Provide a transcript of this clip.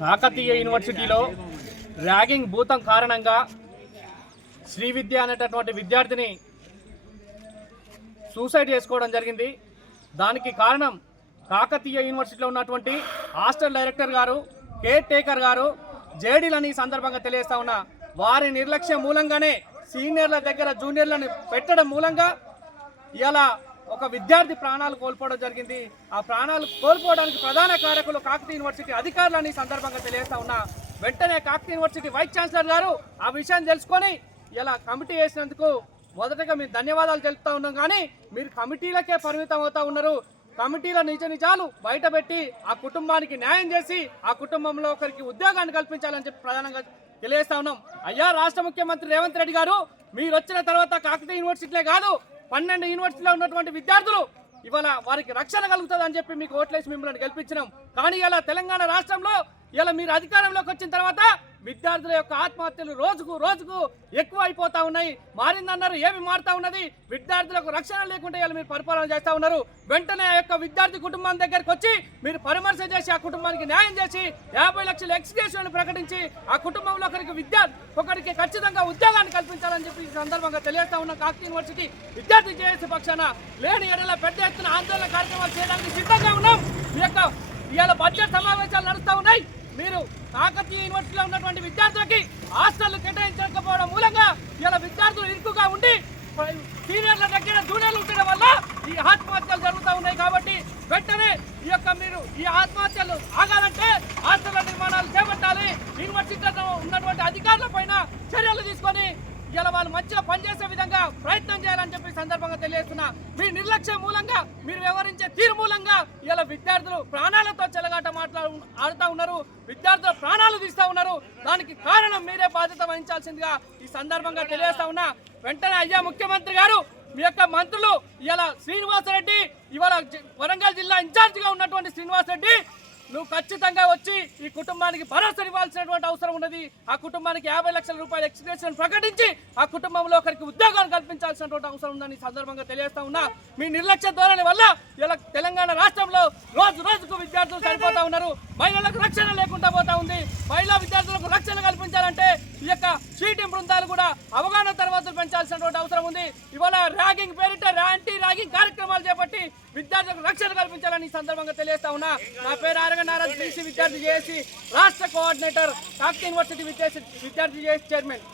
కాకతీయ యూనివర్సిటీలో ర్యాగింగ్ భూతం కారణంగా శ్రీవిద్య అనేటటువంటి విద్యార్థిని సూసైడ్ చేసుకోవడం జరిగింది. దానికి కారణం కాకతీయ యూనివర్సిటీలో ఉన్నటువంటి హాస్టల్ డైరెక్టర్ గారు, కేర్ టేకర్ గారు, జేడీలని సందర్భంగా తెలియజేస్తా ఉన్నా. వారి నిర్లక్ష్యం మూలంగానే సీనియర్ల దగ్గర జూనియర్లను పెట్టడం మూలంగా ఇలా ఒక విద్యార్థి ప్రాణాలు కోల్పోవడం జరిగింది. ఆ ప్రాణాలు కోల్పోవడానికి ప్రధాన కారకులు కాకతీయ యూనివర్సిటీ అధికారులని సందర్భంగా తెలియజేస్తా ఉన్నా. వెంటనే కాకతీయ యూనివర్సిటీ వైస్ ఛాన్సలర్ గారు ఆ విషయాన్ని తెలుసుకొని ఇలా కమిటీ వేసినందుకు మొదటగా మీరు ధన్యవాదాలు తెలుపుతా ఉన్నాం. కానీ మీరు కమిటీలకే పరిమితం అవుతా ఉన్నారు. కమిటీల నిజాలు బయటపెట్టి ఆ కుటుంబానికి న్యాయం చేసి ఆ కుటుంబంలో ఒకరికి ఉద్యోగాన్ని కల్పించాలని చెప్పి ప్రధానంగా తెలియజేస్తా ఉన్నాం. అయ్యా రాష్ట్ర ముఖ్యమంత్రి రేవంత్ రెడ్డి గారు, మీరు వచ్చిన తర్వాత కాకతీయ యూనివర్సిటీలే కాదు 12 యూనివర్సిటీలో ఉన్నటువంటి విద్యార్థులు ఇవాళ వారికి రక్షణ కలుగుతుందని చెప్పి మీకు ఓట్లేసి మిమ్మల్ని గెలిపించినాం. కానీ ఇలా తెలంగాణ రాష్ట్రంలో ఇలా మీరు అధికారంలోకి వచ్చిన తర్వాత విద్యార్థుల యొక్క ఆత్మహత్యలు రోజుకు ఎక్కువ అయిపోతా ఉన్నాయి. మారిందన్నారు, ఏమి మారుతా ఉన్నది? విద్యార్థులకు రక్షణ లేకుండా ఇలా మీరు పరిపాలన చేస్తూ ఉన్నారు. వెంటనే ఆ యొక్క విద్యార్థి కుటుంబం దగ్గరకు వచ్చి మీరు పరామర్శ చేసి ఆ కుటుంబానికి న్యాయం చేసి 50 లక్షల ఎక్స్గ్రేషన్ ప్రకటించి ఆ కుటుంబంలో ఒకరికి ఖచ్చితంగా ఉద్యోగాన్ని కల్పించాలని చెప్పి ఈ సందర్భంగా తెలియజేస్తా ఉన్న కాకతీయ యూనివర్సిటీ విద్యార్థి జేఏసీ పక్షాన లేని ఎడల పెద్ద ఎత్తున ఆందోళన కార్యక్రమాలు చేయడానికి సిద్ధంగా ఉన్నాం. ఈ యొక్క ఇవాళ బడ్జెట్ సమావేశాలు నడుస్తూ ఉన్నాయి. మీరు కాకతీయ యూనివర్సిటీలో ఉన్నటువంటి విద్యార్థులకి హాస్టల్ కేటాయించకపోవడం మూలంగా ఇలా విద్యార్థులు ఇరుకుగా ఉండి సీనియర్ల దగ్గర జూనియర్లు ఉండడం వల్ల ఈ ఆత్మహత్యలు జరుగుతూ ఉన్నాయి. కాబట్టి వెంటనే మీరు ఈ ఆత్మహత్యలు ఆగాలంటే హాస్టల్ నిర్మాణాలు చేపట్టాలి. యూనివర్సిటీలో ఉన్నటువంటి అధికారుల పైన చర్యలు తీసుకొని ఇలా వాళ్ళు మంచిగా పనిచేసే విధంగా ప్రయత్నం చేయాలని చెప్పి సందర్భంగా తెలియజేస్తున్నా. మీ నిర్లక్ష్యం మూలంగా, మీరు వ్యవహరించే తీరు మూలంగా ఇలా విద్యార్థులు ప్రాణాలతో చెలగాట ఆడుతూ ఉన్నారు. విద్యార్థుల ప్రాణాలు తీస్తూ ఉన్నారు. దానికి కారణం మీరే బాధ్యత వహించాల్సిందిగా ఈ సందర్భంగా తెలియజేస్తా ఉన్నా. వెంటనే అయ్యా ముఖ్యమంత్రి గారు, మీ యొక్క మంత్రులు ఇలా శ్రీనివాసరెడ్డి, ఇవాళ వరంగల్ జిల్లా ఇన్ఛార్జిగా ఉన్నటువంటి శ్రీనివాసరెడ్డి, నువ్వు ఖచ్చితంగా వచ్చి ఈ కుటుంబానికి భరోసా ఇవ్వాల్సినటువంటి అవసరం ఉన్నది. ఆ కుటుంబానికి 50 లక్షల రూపాయల ఎక్స్గ్రేషన్ ప్రకటించి ఆ కుటుంబంలో ఒకరికి ఉద్యోగాలు కల్పించాల్సినటువంటి అవసరం ఉందని సందర్భంగా తెలియజేస్తా ఉన్నా. మీ నిర్లక్ష్య ధోరణి వల్ల ఇలా తెలంగాణ రాష్ట్రంలో రోజుకు విద్యార్థులు చనిపోతా ఉన్నారు. మహిళలకు రక్షణ లేకుండా పోతా ఉంది. మహిళా విద్యార్థులకు రక్షణ కల్పించాలంటే ఈ యొక్క షీటింగ్ బృందాలు కూడా అవగాహన తరగతులు పెంచాల్సినటువంటి అవసరం ఉంది. ఇవాళ ర్యాగింగ్ పేరిట యాంటీ ర్యాగింగ్ కార్యక్రమాలు చేపట్టి విద్యార్థులకు రక్షణ కల్పించాలని సందర్భంగా తెలియజేస్తా ఉన్నా. నా పేరు ఆరగనారాయణ, బీసీ విద్యార్థి జేఏసీ రాష్ట్ర కోఆర్డినేటర్, కాకతీయ యూనివర్సిటీ విద్యార్థి జేఏసీ చైర్మన్.